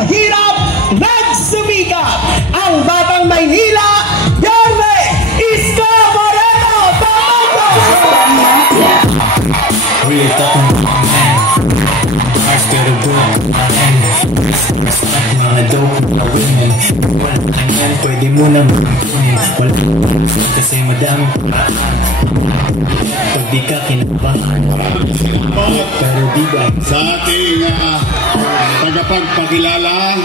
sa hirap, nagsumikap ang Batang Maynila, Yorme Isko Moreno. We're talking about man. Hearts got a book. Respect mga dope na women. Wala ka yan, pwede mo na magpunin. Wala ka kasi madami paraan. Pag di ka kinabahan, pero di ba? Sa ating tagapagpakilala,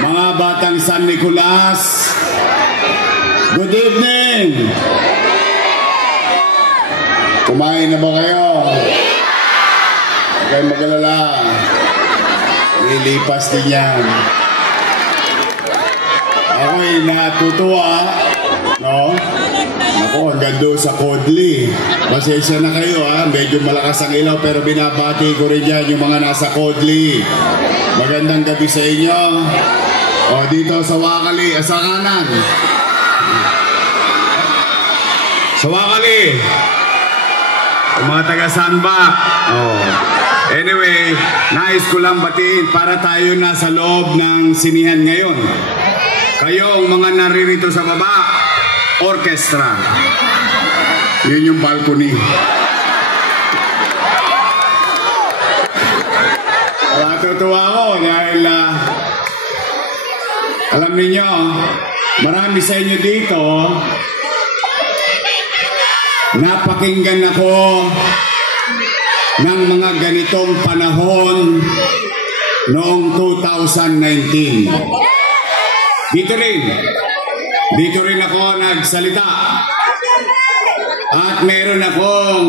mga batang San Nicolas, good evening! Kumain na ba kayo? Huwag kayong mag-alala. Lilipas din yan. Ako'y natutuwa, no? Ako, hanggang doon sa Kodli. Pasensya na kayo, ha? Medyo malakas ang ilaw, pero binabati ko rin yan yung mga nasa Kodli. Magandang gabi sa inyo. O, dito sa Wakali, sa kanan. Sa Wakali. O, mga taga-Sandbak. Anyway, nais ko lang batiin para tayo nasa loob ng sinihan ngayon. Kayong mga naririto sa baba, orchestra. Yun yung balcony. Natutuwa ako dahil alam niyo, marami sa inyo dito napakinggan ako ng mga ganitong panahon noong 2019. Dito rin ako nagsalita. At meron akong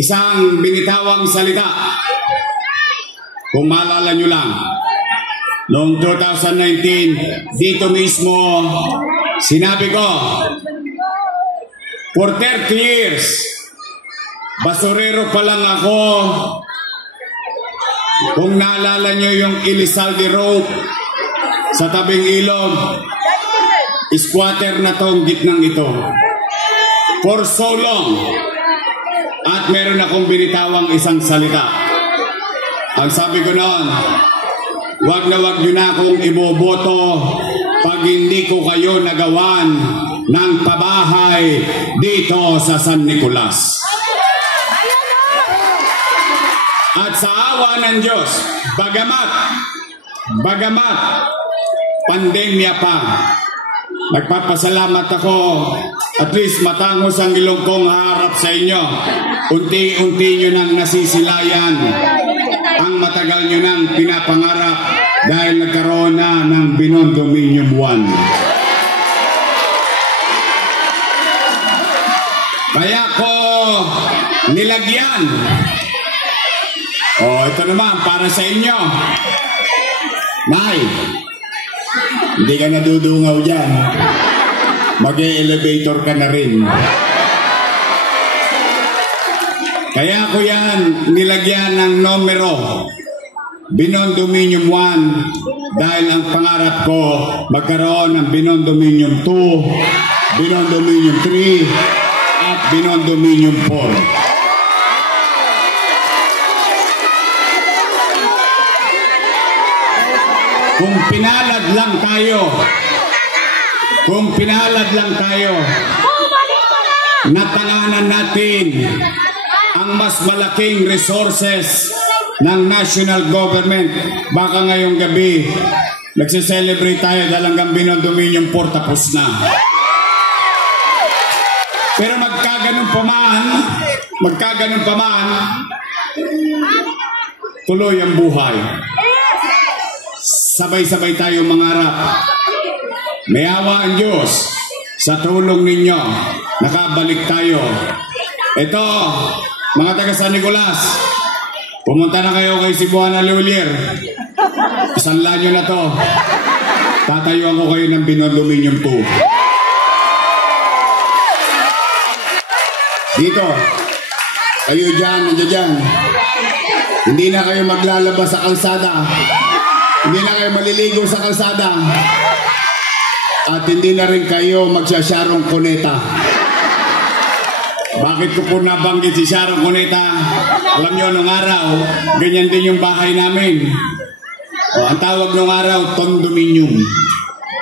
isang binitawang salita. Kung maalala nyo lang, noong 2019, dito mismo, sinabi ko, for 30 years, basurero pa lang ako. Kung naalala nyo yung Elizalde Road sa tabing ilog, squatter na tong gitnang ito. For so long. At meron akong binitawang isang salita. Ang sabi ko noon, wag na wag nyo na akong iboboto pag hindi ko kayo nagawan ng pabahay dito sa San Nicolas. At sa awa ng Diyos, bagamat pandemya pa, nagpapasalamat ako, at least matangos ang ilong kong harap sa inyo. Unti-unti nyo nang nasisilayan ang matagal nyo nang pinapangarap dahil nagkaroon na ng Binondominium 1. Kaya ko nilagyan. Ito naman para sa inyo. Nay, hindi ka nadudungaw dyan. Mag-e-elevator ka na rin. Kaya ko yan nilagyan ng numero Binondominium 1 dahil ang pangarap ko magkaroon ng Binondominium 2, Binondominium 3 at Binondominium 4. Kung pinalad lang tayo, natanganan natin ang mas malaking resources ng national government. Baka ngayong gabi, nagsiselebrate tayo dahil hanggang Binondominium 4 tapos na. Pero magkaganon pa man, tuloy ang buhay. Sabay-sabay tayo mangarap. May awa ang Diyos. Sa tulong ninyo, nakabalik tayo. Ito, mga taga San Nicolas, pumunta na kayo kay Cebuana Leolier. Isanla nyo na to. Tatayuan ko kayo ng Binondominium 2. Dito, kayo dyan, nandiyan dyan. Hindi na kayo maglalabas sa kalsada. Hindi na kayo maliligo sa kalsada. At hindi na rin kayo magsasarong kuneta. Bakit ko po nabanggit si Sharon Cuneta? Alam nyo, nung araw, ganyan din yung bahay namin. Ang tawag nung araw, condominium.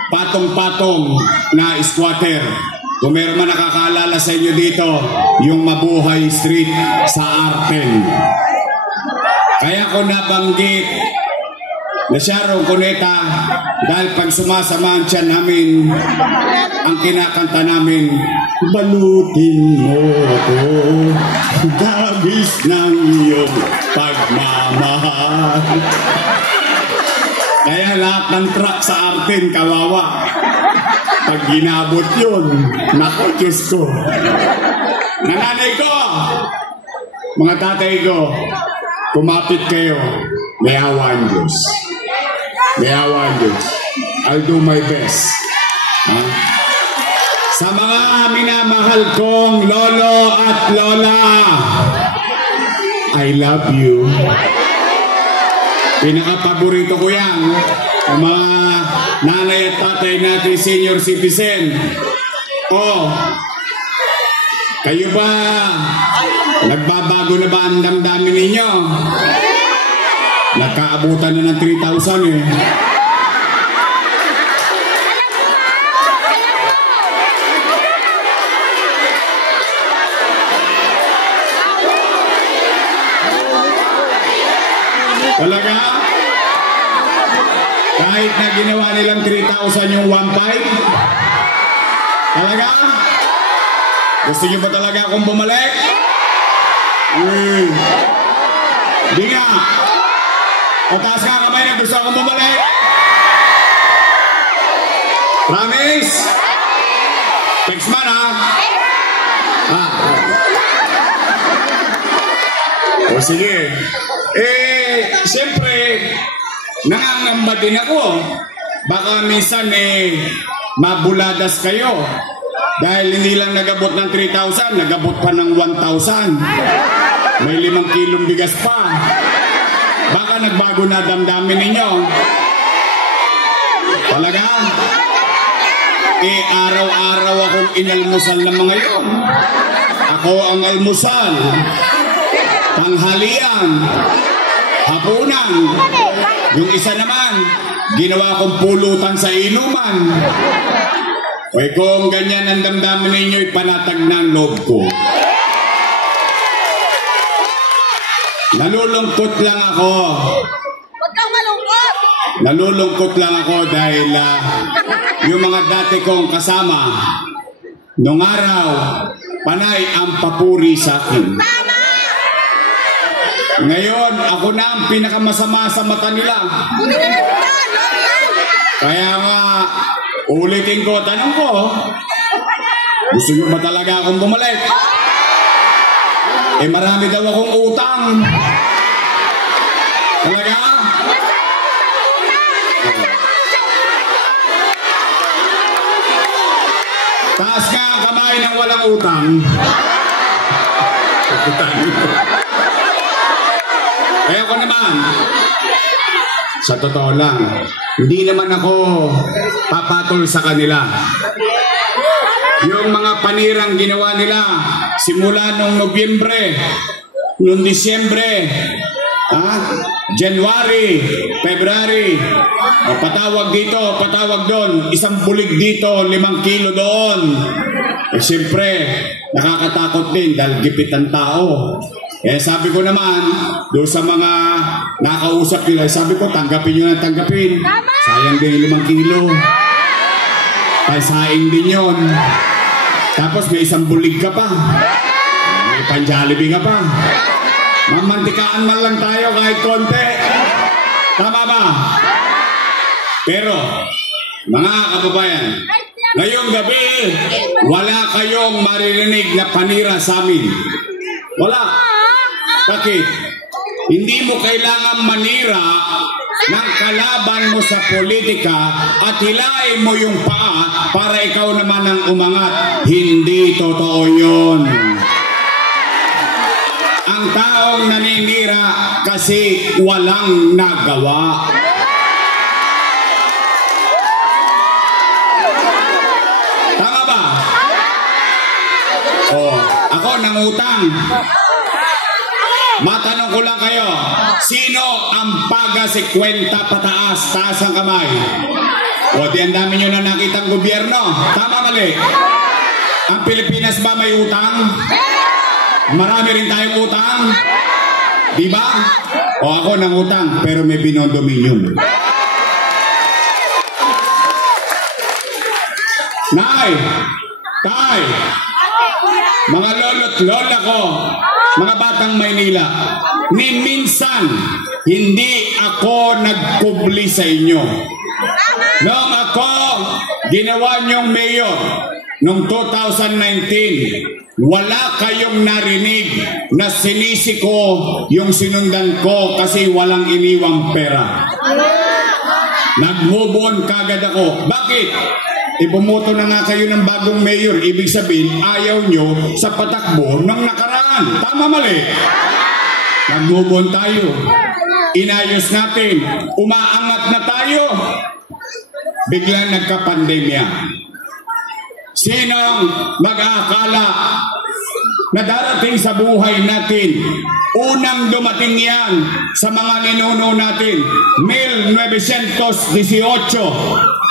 Patong-patong na squatter. Kung meron man nakakaalala sa inyo dito, yung Mabuhay Street sa Arten. Kaya ko nabanggit na Sharon Cuneta dahil pag sumasama ang tiyan namin, ang kinakanta namin, balutin mo ako, dabis ng iyong pagmamahal. Kaya lahat ng truck sa Arten, kawawa. Pag ginabot yun, naku, Diyos ko. Nananay ko, mga tatay ko, kumapit kayo, may awa ang Diyos. May awa ang Diyos. I'll do my best. Sa mga minamahal kong lolo at lola, I love you. Pinaka-paborito ko yan. Ang mga nanay at tatay natin, senior citizen. Kayo ba, nagbabago na ba ang damdamin ninyo? Nagkaabutan na ng 3,000 eh. Talaga? Kahit na ginawa nilang 3,000 yung 1,500? Talaga? Gusto niyo ba talaga akong bumalik? Di nga. Pataas ka kamay na gusto akong bumalik. Promise? Text man ha? O sige. Siyempre, nangangamba din ako. Baka minsan mabuladas kayo. Dahil hindi lang nagabot ng 3,000, nagabot pa ng 1,000. May 5 kilong bigas pa. Baka nagbago na damdamin ninyo. Talaga? Araw-araw akong inalmusal ng mga yon. Ako ang almusal. Tanghalian. Hapunan. Yung isa naman, ginawa kong pulutan sa inuman. Kung ganyan ang damdamin ninyo, ipanatag ng loob ko. Nalulungkot lang ako. Huwag kang malungkot! Nalulungkot lang ako dahil yung mga dati kong kasama, nung araw, panay ang papuri sa akin. Ngayon, ako na ang pinakamasama sa mata nila. Kaya nga, ulitin ko, tanong ko, gusto nyo ba talaga akong bumalik? Marami daw akong utang. Talaga? Taas nga ang kamay ng walang utang. Kaya ko naman, sa totoo lang, hindi naman ako papatol sa kanila. Yung mga panirang ginawa nila simula nung Nobyembre, nung Disyembre, January, February, patawag dito, patawag doon, 1 bulig dito, 5 kilo doon. Siyempre, nakakatakot din dahil gipit ang tao. Sabi ko naman, doon sa mga nakausap nila, sabi ko, tanggapin nyo na tanggapin. Sayang din 5 kilo. Paisaing din yun. Tapos may 1 bulig ka pa. May pan-Jollibee ka pa. Mamantikaan man lang tayo kahit konti. Tama ba? Pero, mga kababayan, ngayong gabi, wala kayong maririnig na panira sa amin. Wala. Bakit? Hindi mo kailangan manira ng kalaban mo sa politika at hilain mo yung paa para ikaw naman ang umangat. Hindi totoo yun. Ang taong naninira kasi walang nagawa. Tama ba? Ako nangutang. Matanong ko lang kayo. Sino ang paga 50 pataas? Taas ang kamay. O di ang dami nyo na nakitang gobyerno. Tama mali? Ang Pilipinas ba may utang? Marami rin tayong utang? Di ba? O ako ng utang pero may binondominium. Nay! Tay! Mga lolo't lola ko, mga batang Maynila, minsan hindi ako nagkubli sa inyo. Noong ako ginawa niyong mayor noong 2019, wala kayong narinig na sinisi ko yung sinundan ko kasi walang iniwang pera. Nag-move on kagad ako. Bakit? Ibumoto na nga kayo ng bagong mayor. Ibig sabihin, ayaw nyo sa patakbo ng nakaraan. Tama mali? Nag-move on tayo. Inayos natin. Umaangat na tayo. Biglang nagka-pandemya. Sinong mag-aakala na darating sa buhay natin? Unang dumating yan sa mga ninuno natin. 1918,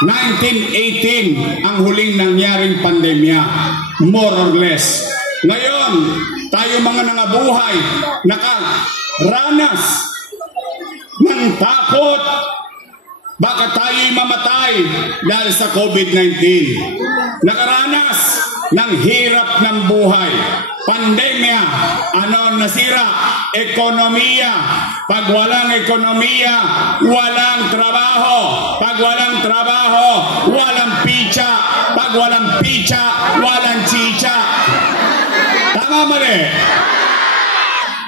1918 ang huling nangyaring pandemya. More or less. Ngayon, tayo mga nangabuhay, nakaranas ng takot. Baka tayo'y mamatay dahil sa COVID-19. Nakaranas ng hirap ng buhay. Pandemya, ano nasira? Ekonomiya. Pag walang ekonomiya, walang trabaho. Pag walang trabaho, walang picha. Pag walang picha, walang chicha. Tama mali?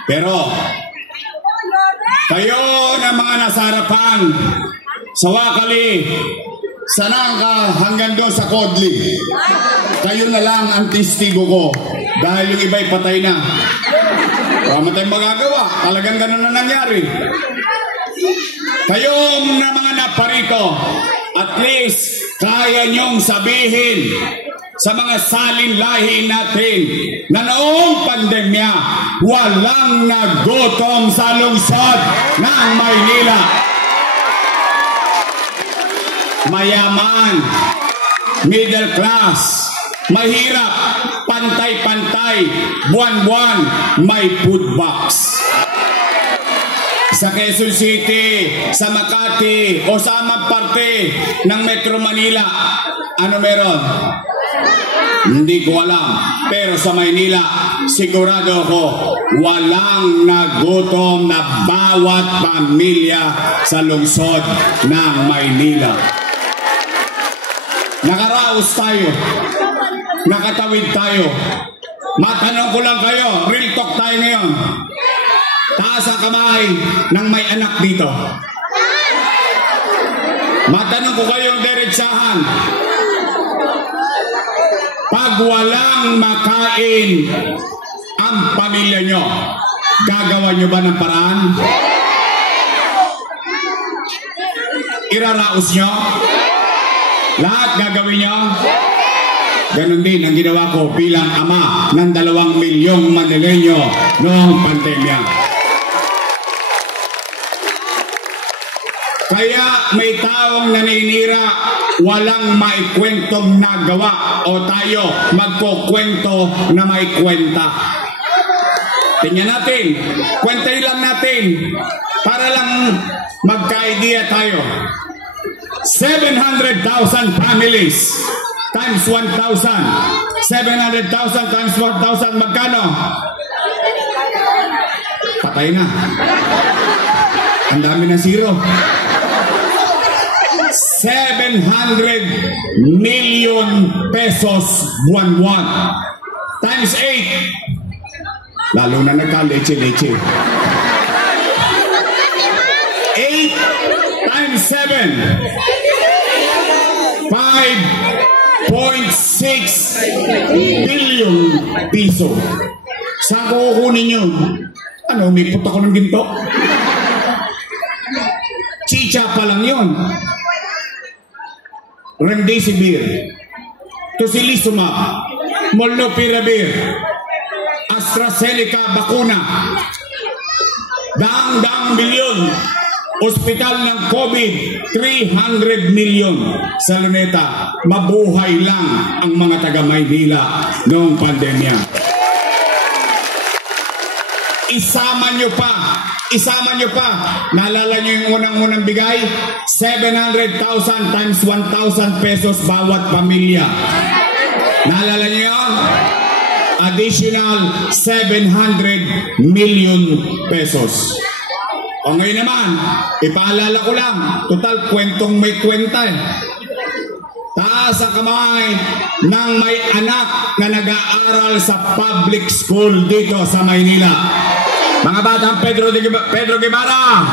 Pero, kayo na mga nasa harapan, sa Wakali, sana ka hanggang doon sa Kodli. Kayo na lang ang testigo ko dahil yung iba'y patay na. Wala tayong magagawa. Talagang ganun na nangyari. Kayo na mga naparito, at least kaya nyong sabihin sa mga salinlahi natin na noong pandemya, walang nagutom sa lungsod ng Maynila. Mayaman, middle class, mahirap, pantay-pantay, buwan-buwan, may food box. Sa Quezon City, sa Makati, o sa amang parte ng Metro Manila, ano meron? Hindi ko alam. Pero sa Maynila, sigurado ako, walang nagutom na bawat pamilya sa lungsod ng Maynila. Nakaraos tayo. Nakatawid tayo. Matanong ko lang kayo, real talk tayo ngayon. Taas ang kamay ng may anak dito. Matanong ko kayong diretsahan. Pag walang makain ang pamilya nyo, gagawa nyo ba ng paraan? Iraraos nyo? Lahat gagawin nyo? Ganon din ang ginawa ko bilang ama ng 2 milyong Manileño noong pandemya. Kaya may taong naninira, walang maikwentong nagawa o tayo magkukwento na may kwenta. Tingnan natin, kwentain lang natin para lang magka-idea tayo. 700,000 families times 1,000. 700,000 times 1,000, magkano? Patay na. Ang dami na zero. 700 million pesos buwan-buwan. Times 8. Lalo na nagka-leche-leche. 8 times 7. 5.6 billion piso. Saan ko kukunin yun? Ano, may puto ko ng ginto? Chicha pa lang yun. Remdesivir, Tocilizumab, Molnupiravir, AstraZeneca bakuna. Daang-daang milyon. Ospital ng COVID, 300 million sa Luneta. Mabuhay lang ang mga taga Maynila noong pandemya. Isama nyo pa, naalala nyo yung unang-unang bigay? 700,000 times 1,000 pesos bawat pamilya. Naalala nyo yun? Additional 700 million pesos. O ngayon naman, ipaalala ko lang, total kwentong may kwenta eh. Taas ang kamay ng may anak na nag-aaral sa public school dito sa Maynila. Mga batang Pedro Guevara,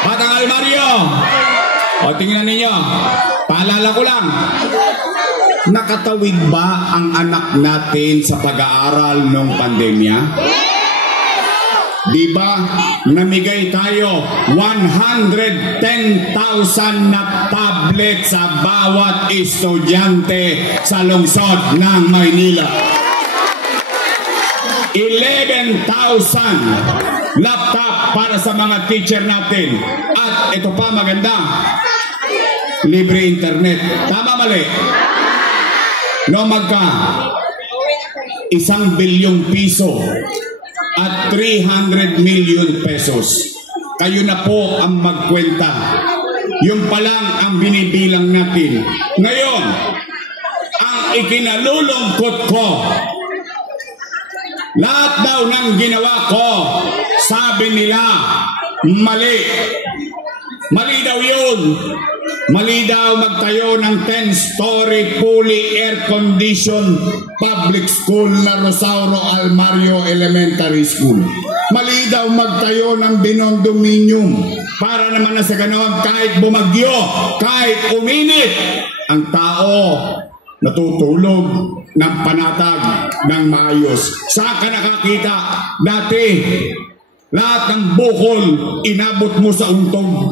batang Almario. O tingnan ninyo, paalala ko lang, nakatawid ba ang anak natin sa pag-aaral noong pandemya? Diba, namigay tayo 110,000 na tablet sa bawat estudyante sa lungsod ng Maynila. 11,000 laptop para sa mga teacher natin. At ito pa maganda, libre internet. Tama mali? No, magka 1 bilyong piso at 300 million pesos. Kayo na po ang magkwenta. Yung pa lang ang binibilang natin. Ngayon, ang ikinalulungkot ko, lahat daw ng ginawa ko, sabi nila, mali. Mali daw yun. Mali daw magtayo ng 10-story fully air-conditioned public school na Rosauro Almario Elementary School. Mali daw magtayo ng binondominium para naman na sa ganoon kahit bumagyo, kahit uminit, ang tao natutulog ng panatag ng maayos. Saan ka nakakita? Dati, lahat ng bukol inabot mo sa untog.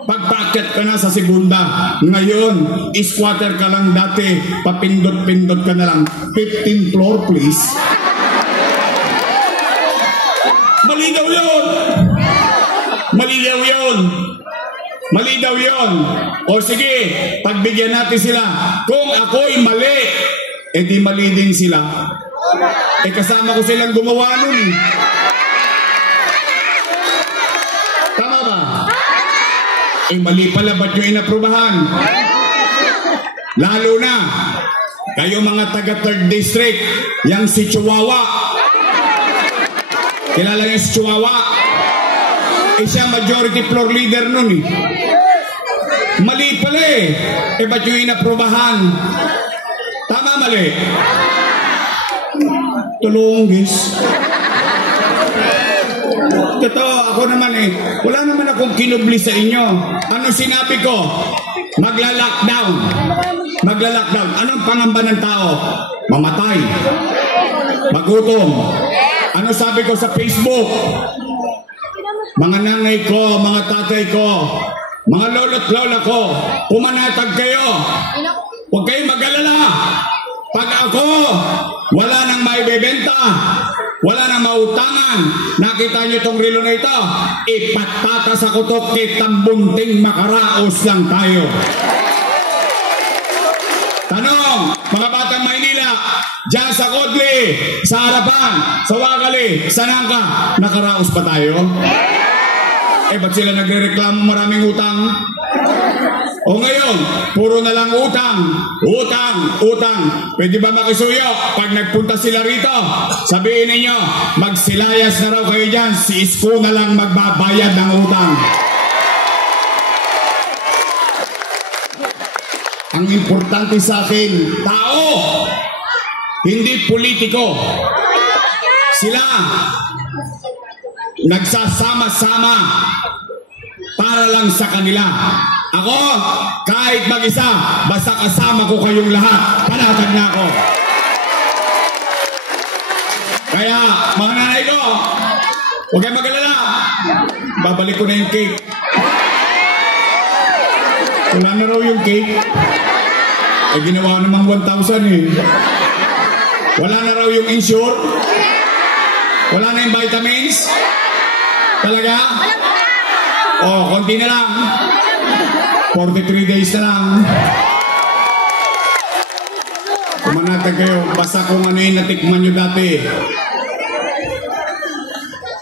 Pagpaakyat ka na sa segunda. Ngayon, squatter ka lang dati. Papindot-pindot ka na lang. 15th floor, please. Mali daw yun. Mali daw yun. Mali daw yun. O sige, pagbigyan natin sila. Kung ako'y mali, edi mali din sila. Kasama ko silang gumawa nun. Tama ba? Mali pala, ba't nyo inaprubahan? Lalo na, kayo mga taga 3rd District, yang si Chihuahua. Kilala niyo si Chihuahua? Siya majority floor leader nun eh. Mali pala eh. Ba't nyo inaprubahan? Tama mali? Tulong, guys. Totoo, ako naman eh. Wala naman akong kinubli sa inyo. Ano sinabi ko? Magla-lockdown. Magla-lockdown. Anong pangamba ng tao? Mamatay. Magutom. Ano sabi ko sa Facebook? Mga nanay ko, mga tatay ko, mga lolo't lola ko, pumanatag kayo. Huwag kayong mag-alala. Pag ako, wala nang maibebenta, wala nang mautangan, nakita nyo itong relo na ito, ipatata sa kutok, kitang bunting makaraos lang tayo. Tanong, mga batang Maynila, dyan sa Kodli, sa harapan, sa Wakali, sa Nangka, nakaraos pa tayo? Ba't sila nagre-reklamo maraming utang? O ngayon, puro na lang utang. Utang. Pwede ba makisuyo? Pag nagpunta sila rito, sabihin ninyo, magsilayas na raw kayo dyan, si Isko na lang magbabayad ng utang. Ang importante sa akin, tao, hindi politiko. Sila, nagsasama-sama para lang sa kanila. Ako, kahit mag-isa, basta kasama ko kayong lahat, panatag na ako. Kaya, mga nanay ko, huwag kayong mag-alala. Babalik ko na yung cake. Wala na raw yung cake. Ginawa ko namang 1,000 eh. Wala na raw yung insure. Wala na yung vitamins. Talaga? Oh, konti na lang. 43 days na lang. Kumanatag kayo, basta kung ano yung natikman nyo dati.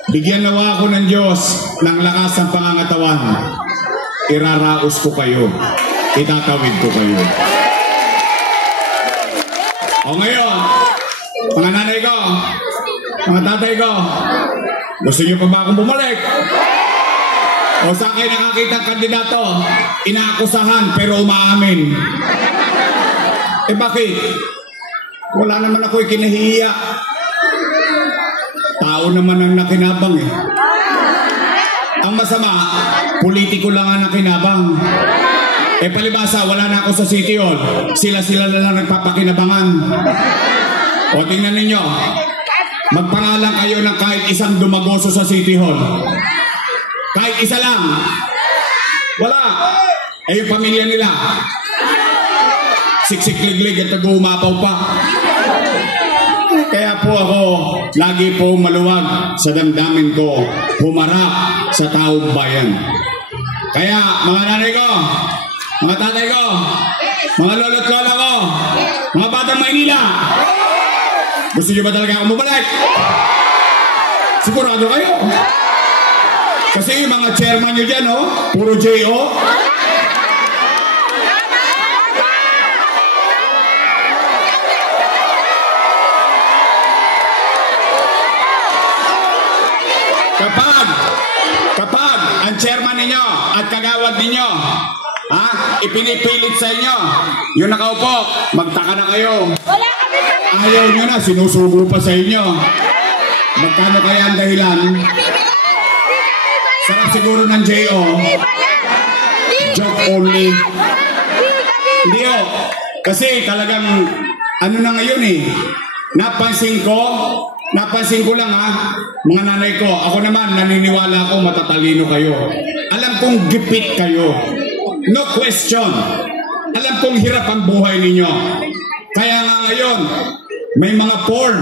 Bigyan nawa ako ng Diyos ng lakas ng pangangatawan. Iraraos ko kayo. Itatawid ko kayo. O ngayon, mga nanay ko, mga tatay ko, gusto nyo pa ba akong bumalik? O sa akin nakakita ang kandidato, inaakusahan pero umaamin. Eh bakit? Wala naman ako ikinahiya. Tao naman ang nakinabang eh. Ang masama, politiko lang ang nakinabang. Eh palibasa, wala na ako sa City Hall. Sila-sila na lang nagpapakinabangan. O tingnan ninyo, magpangalan kayo ng kahit isang dumagoso sa City Hall. Kahit isa lang. Wala. Eh yung pamilya nila, siksik-liglig at nag-uumapaw pa. Kaya po ako, lagi po maluwag sa damdamin ko, humarap sa taong bayan. Kaya, mga nanay ko, mga tatay ko, mga lolo't lola ko, mga batang Maynila, gusto nyo ba talaga akong bumalik? Sigurado kayo. Kasi yung mga chairman nyo dyan, oh, puro J.O. Kapag ang chairman ninyo at kagawad ninyo, ipinipilit sa inyo, yung nakaupo, magtaka na kayo. Ayaw nyo na, sinusubo pa sa inyo. Magkano kaya ang dahilan? Sarap siguro ng J.O. Joke only. Hindi o. Kasi talagang, ano na ngayon eh, napansin ko lang mga nanay ko, ako naman naniniwala ako matatalino kayo. Alam kong gipit kayo. No question. Alam kong hirap ang buhay ninyo. Kaya nga ngayon, may mga porn.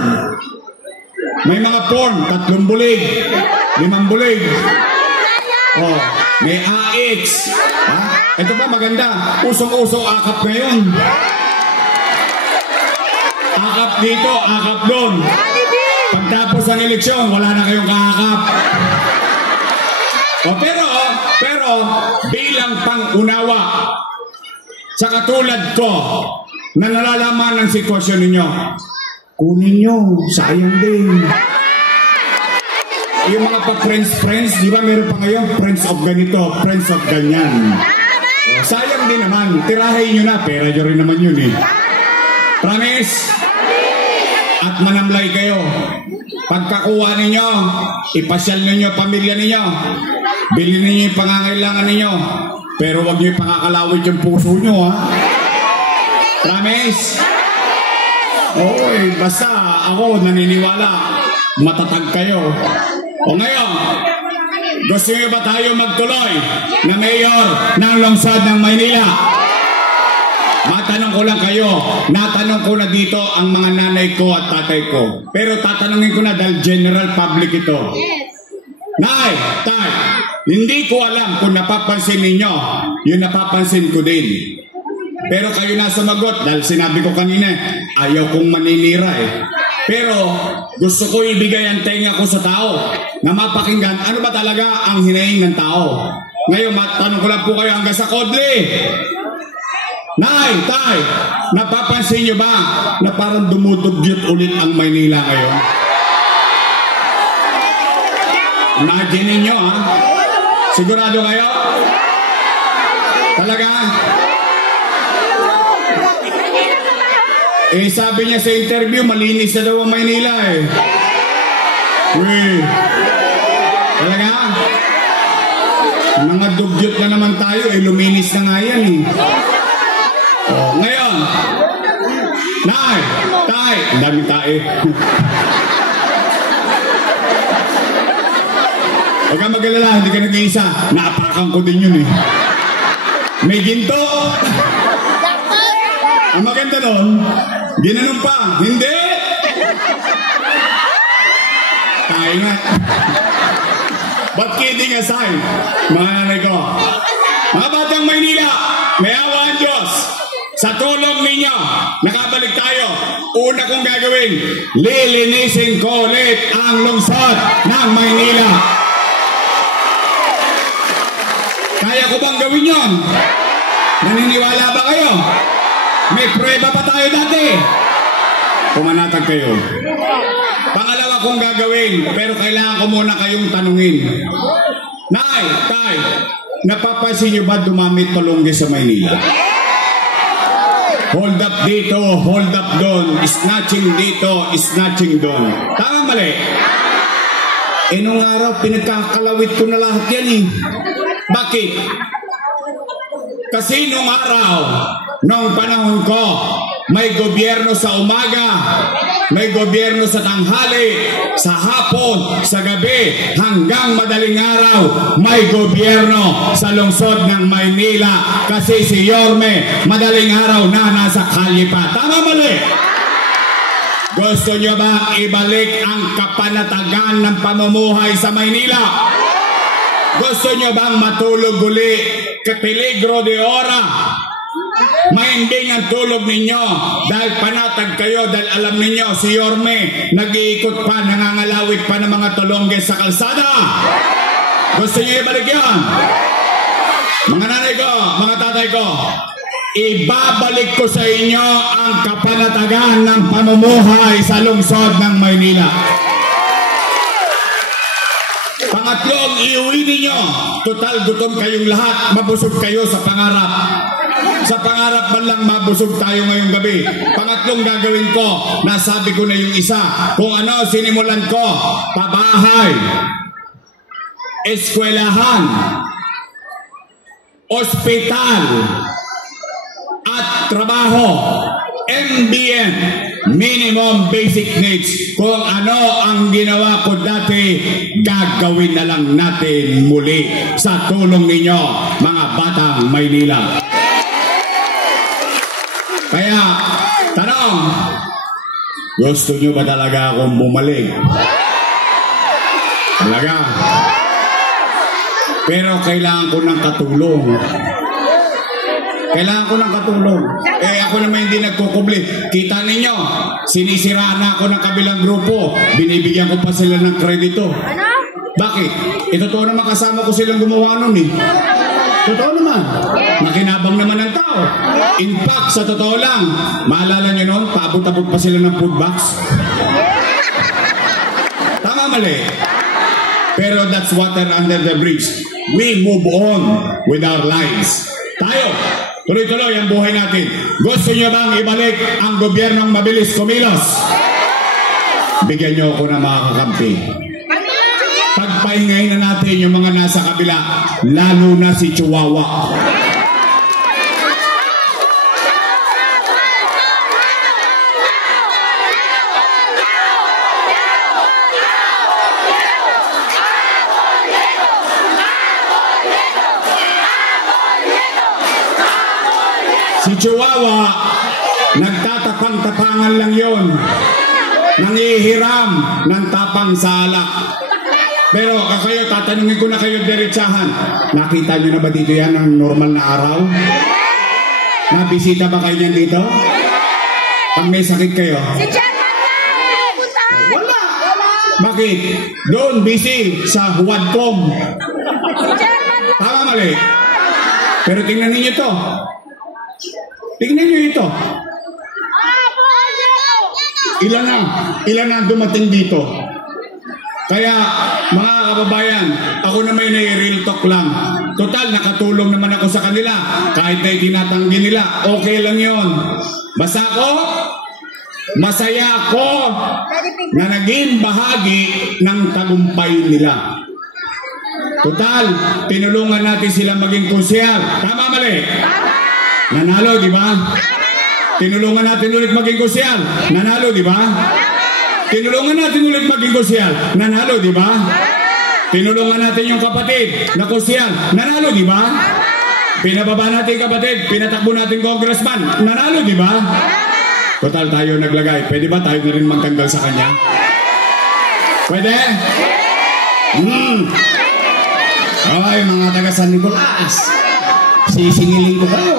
May mga porn, 3 bulig, 5 bulig. Oh, may AX. Ito pa maganda, usong-usong akap ngayon. Akap dito, akap doon. Pagtapos ng eleksyon, wala na kayong kakap. Pero bilang pang-unawa sa katulad ko na nalalaman ng sitwasyon ninyo, kunin nyo, sayang din. Yung mga pa-friends, di ba meron pa ngayon friends of ganito, friends of ganyan. Sayang din naman, tirahin nyo na, pera nyo rin naman yun eh. Promise? At manamlay kayo. Pagkakuha ninyo, ipasyal ninyo pamilya ninyo, bilhin ninyo yung pangangailangan ninyo, pero huwag nyo ipangakalawit yung puso nyo, ha? Promise? Oo basta ako naniniwala, matatag kayo. O ngayon, gusto nyo ba tayo magtuloy na mayor ng lungsod ng Maynila? Matanong ko lang kayo, natanong ko na dito ang mga nanay ko at tatay ko. Pero tatanungin ko na dahil general public ito. Nay, tay, hindi ko alam kung napapansin ninyo, yung napapansin ko din. Pero kayo na sumagot dahil sinabi ko kanina, ayaw kong maninira eh. Pero gusto ko ibigay ang tenga ko sa tao na mapakinggan ano ba talaga ang hinaing ng tao. Ngayon, matanong ko lang po kayo hanggang sa Kodli. Nay, tay, napapansin nyo ba na parang dumudugyot ulit ang Maynila ngayon? Imagine ninyo, ha? Sigurado kayo? Talaga? Eh, sabi niya sa interview, malinis na daw ang Maynila eh. Uy. Talaga? Mga dugyot na naman tayo eh, luminis na nga yan eh. Oh, ngayon, nay, tay, ang daming tae. Huwag kang mag-alala, hindi ka nag-iisa. Naapakan ko din yun eh. May ginto. Ang maganda nun, ginanon pa. Hindi! Tayo nga. But kidding aside, mga nanay ko, mga batang Maynila, may awa ang Diyos. Sa tulong ninyo, nakabalik tayo. Una kong gagawin, lilinisin ko ulit ang lungsod ng Maynila. Kaya ko bang gawin yon? Naniniwala ba kayo? May prueba pa tayo dati. Pumanatag kayo. Pangalawa kong gagawin, pero kailangan ko muna kayong tanungin. Nay, tay, napapansin niyo ba dumami tulongge sa Maynila? Hold up dito, hold up doon, snatching dito, snatching doon. Tama mali? Nung araw, pinagkakalawit ko na lahat yan eh. Bakit? Kasi nung araw, nung panahon ko, may gobyerno sa umaga, may gobyerno sa tanghali, sa hapon, sa gabi, hanggang madaling araw, may gobyerno sa lungsod ng Maynila. Kasi si Yorme, madaling araw na nasa kalye pa. Tama mali? Gusto nyo ba ibalik ang kapanatagan ng pamumuhay sa Maynila? Gusto nyo bang matulog uli kapeligro de ora? Mahimbing ang tulog ninyo dahil panatag kayo, dahil alam ninyo si Yorme nag-iikot pa, nangangalawit pa ng mga tulongge sa kalsada. Gusto nyo ibalik yan? Mga nanay ko, mga tatay ko, ibabalik ko sa inyo ang kapanatagan ng pamumuhay sa lungsod ng Maynila. Pangatlong, iuwi ninyo. Total, gutom kayong lahat. Mabusog kayo sa pangarap. Sa pangarap man lang mabusog tayo ngayong gabi. Pangatlong gagawin ko, nasabi ko na yung isa. Kung ano, sinimulan ko, pabahay, eskwelahan, ospital, at trabaho, MBN, minimum basic needs. Kung ano ang ginawa ko dati, gagawin na lang natin muli sa tulong ninyo, mga batang Maynila. Kaya, tanong, gusto nyo ba talaga akong bumalik? Talaga? Pero kailangan ko ng katulong. Kailangan ko ng katulong. Ako naman hindi nagkukubli. Kita ninyo, sinisiraan na ako ng kabilang grupo. Binibigyan ko pa sila ng kredito. Bakit? Totoo naman kasama ko silang gumawa nun eh. Totoo naman. Makinabang naman ang tao. In fact, sa totoo lang, maalala nyo noon, paabot-abot pa sila ng food box. Tama mali. Pero that's water under the bridge. We move on with our lives. Tayo, tuloy-tuloy ang buhay natin. Gusto nyo bang ibalik ang gobyernong mabilis kumilos? Bigyan nyo ako ng mga kakampi. Pagpahingayin na natin yung mga nasa kabila, lalo na si Chihuahua. Si Chihuahua, nagtatapang-tapangan lang yon, nangihiram ng tapang sa alak. Pero kayo, tatanungin ko na kayo diretsahan. Nakita nyo na ba dito yan ng normal na araw? Nabisita ba kayo niyan dito? Pag may sakit kayo? Wala. Bakit? Doon, busy sa Huwadcom. Tama mali. Pero tingnan ninyo to. Tingnan nyo ito. Ilan na dumating dito. Kaya, mga kababayan, ako na may real talk lang. Total, nakatulong naman ako sa kanila. Kahit na itinatanggi nila, okay lang yon. Basta ako, masaya ako na naging bahagi ng tagumpay nila. Total, tinulungan natin sila maging konsyal. Tama mali? Nanalo, di ba? Tinulungan natin ulit maging konsyal. Nanalo, di ba? Tinulungan natin ulit maging konsyal. Nanalo, di ba? Tinulungan natin yung kapatid na konsyal. Nanalo, di ba? Pinababa natin kapatid. Pinatakbo natin congressman. Nanalo, di ba? Total tayo naglagay. Pwede ba tayo na rin magtanggal sa kanya? Pwede? Ay, mga taga San Nicolas. Sisingilin ko kayo.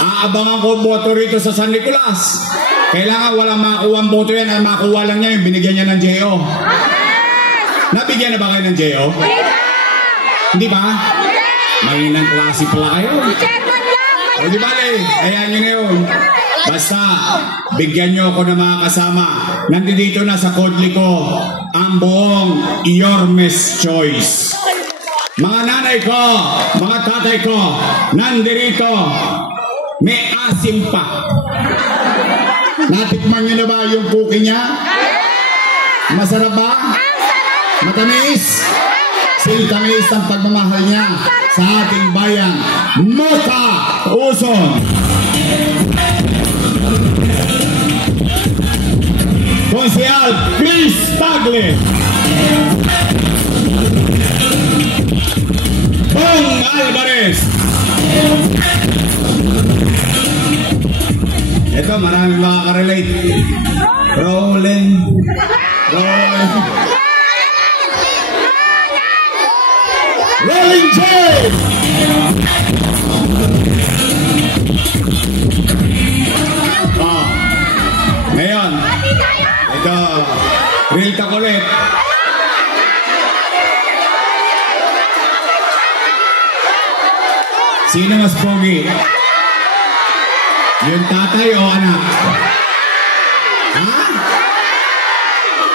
Aabangan ko boto rito sa San Nicolas. Kailangan walang makuha ang boto yan. Ang makuha lang niya yung binigyan niya ng JO. Nabigyan na ba kayo ng JO? Hindi ba? Mahinang klase pala kayo. O di ba ayan nyo na yun. Basta, bigyan nyo ako ng mga kasama. Nandito na sa kodli ko ang buong Yormes Choice. Mga nanay ko, mga tatay ko, nandirito, may asim pa. Natikman nyo na ba yung cookie niya? Masarap ba? Matamis? Siltamis ang pagmamahal niya sa ating bayan. Mota Uson! Konsehal Chris Tagle! Bong Alvarez! Ito, marami makaka-relate. Rolling. Rolling. Rolling J! Oh. Ngayon, ito, real talk ulit. Sino mas pogi? Yung tatay o anak? Ha?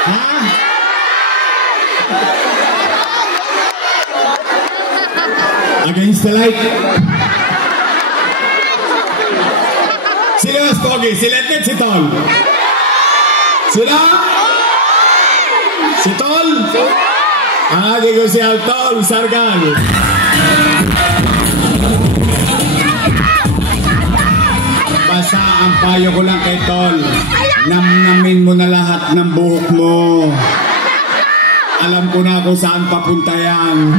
Ha? Against the light. Sino mas pogi? Si Letnet, si Tol? Sino? Si Tol? Di ko si Altol, Sargan. Basta ang payo ko lang kay Tol, namnamin mo na lahat ng buhok mo. Alam ko na kung saan papunta yan.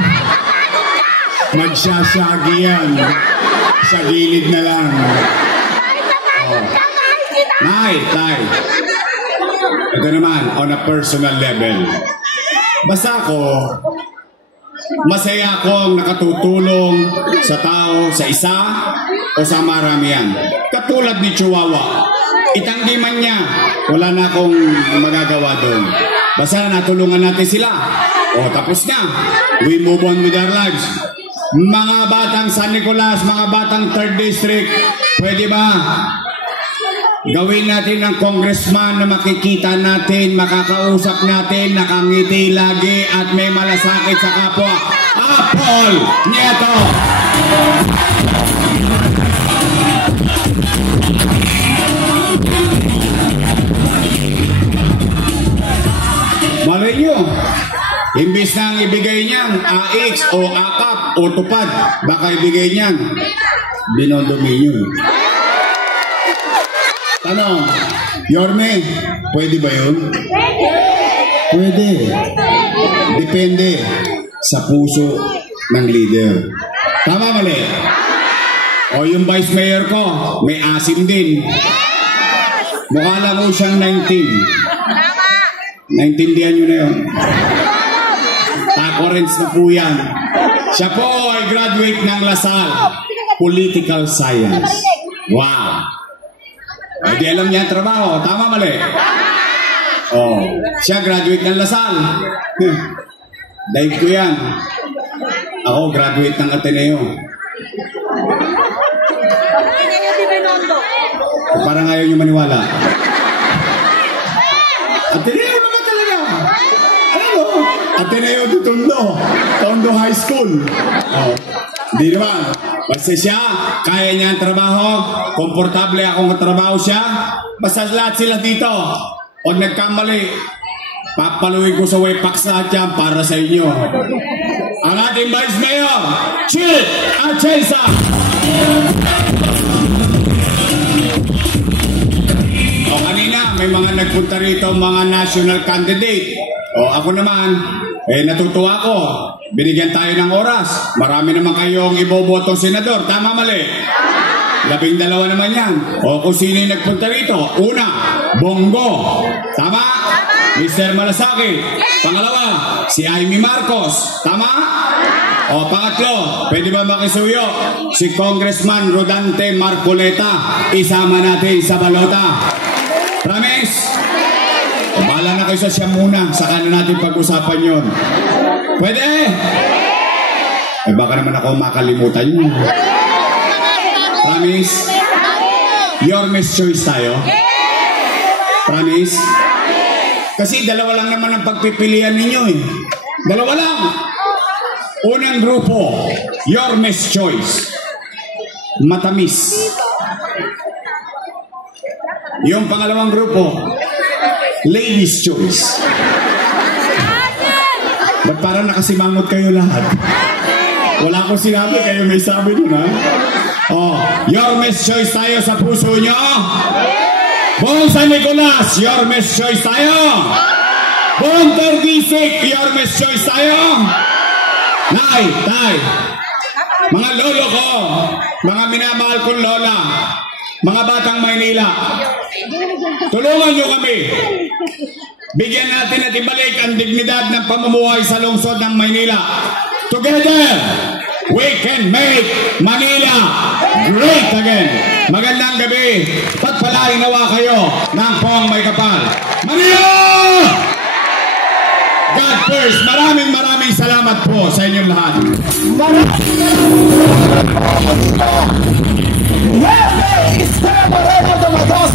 Magsasyagi yan. Sa gilid na lang. Oh. Nay. Ito naman, on a personal level. Basta ako, masaya akong nakatutulong sa tao, sa isa o sa maramihan. Katulad ni Chihuahua, itanggi man niya, wala na akong magagawa doon. Basta natulungan natin sila. O tapos na, we move on with our lives. Mga batang San Nicolas, mga batang 3rd District, pwede ba gawin natin ng congressman na makikita natin, makakausap natin, nakangiti lagi at may malasakit sa kapwa? Apol Nieto! Malay nyo, imbis na ang ibigay niyan, AX o AKAP o tupad, baka ibigay niyan, binodominion. Tanong, Yorme, pwede ba yun? Pwede. Depende sa puso ng leader. Tama, mali? O yung vice mayor ko, may asim din. Mukha lang ko siyang 19. Naintindihan nyo na yun. Takorens na po yan. Siya po ay graduate ng LaSalle Political Science. Wow! Ay, di alam niya ang trabaho. Tama, mali? Oh, siya graduate ng LaSalle. Dive ko yan. Ako, graduate ng Ateneo. Parang ayaw niyo maniwala. Ateneo naman talaga. Ano? Ateneo de Tondo High School. Oh, di naman. Basta siya, kaya niya ang trabaho, komportable akong katrabaho siya, basta lahat sila dito. Pag nagkamali, papaluin ko sa Wepax lahat yan para sa inyo. Ang ating Vice Mayor, Chill Atienza! O kanina, may mga nagpunta rito, mga national candidate. O ako naman, natutuwa ko. Binigyan tayo ng oras. Marami naman kayong ibobotong senador. Tama, mali? 12 naman yan. O kung sino yung nagpunta rito. Una, Bongo. Tama? Mr. Malasaki. Pangalawa, si Amy Marcos. Tama? O, pangatlo, pwede ba makisuyo? Si Congressman Rodante Marcoleta. Isama natin sa balota. Promise? O, bahala na kayo sa siya muna. Saka na natin pag-usapan yun. Pwede? Eh, baka naman ako makalimutan yun. Promise? Your Miss Choice tayo? Promise? Kasi dalawa lang naman ang pagpipilian ninyo eh. Dalawa lang. Unang grupo, Your Miss Choice. Matamis. Yung pangalawang grupo, Ladies Choice. Ba't parang nakasimangot kayo lahat? Wala akong sinabi, kayo may sabi dun ha? Oh, Your Miss Choice tayo sa puso nyo? Buong San Nicolas, Your Miss Choice tayo? Buong Tardisic, Your Miss Choice tayo? Nay, tay, mga lolo ko, mga minamahal kong lola, mga batang Maynila, tulungan nyo kami. Bigyan natin at ibalik ang dignidad ng pamumuhay sa lungsod ng Maynila. Together, we can make Manila great again. Magandang gabi. Pagpalain nawa kayo ng pong may kapal. Manila! God first. Maraming salamat po sa inyong lahat. Maraming salamat.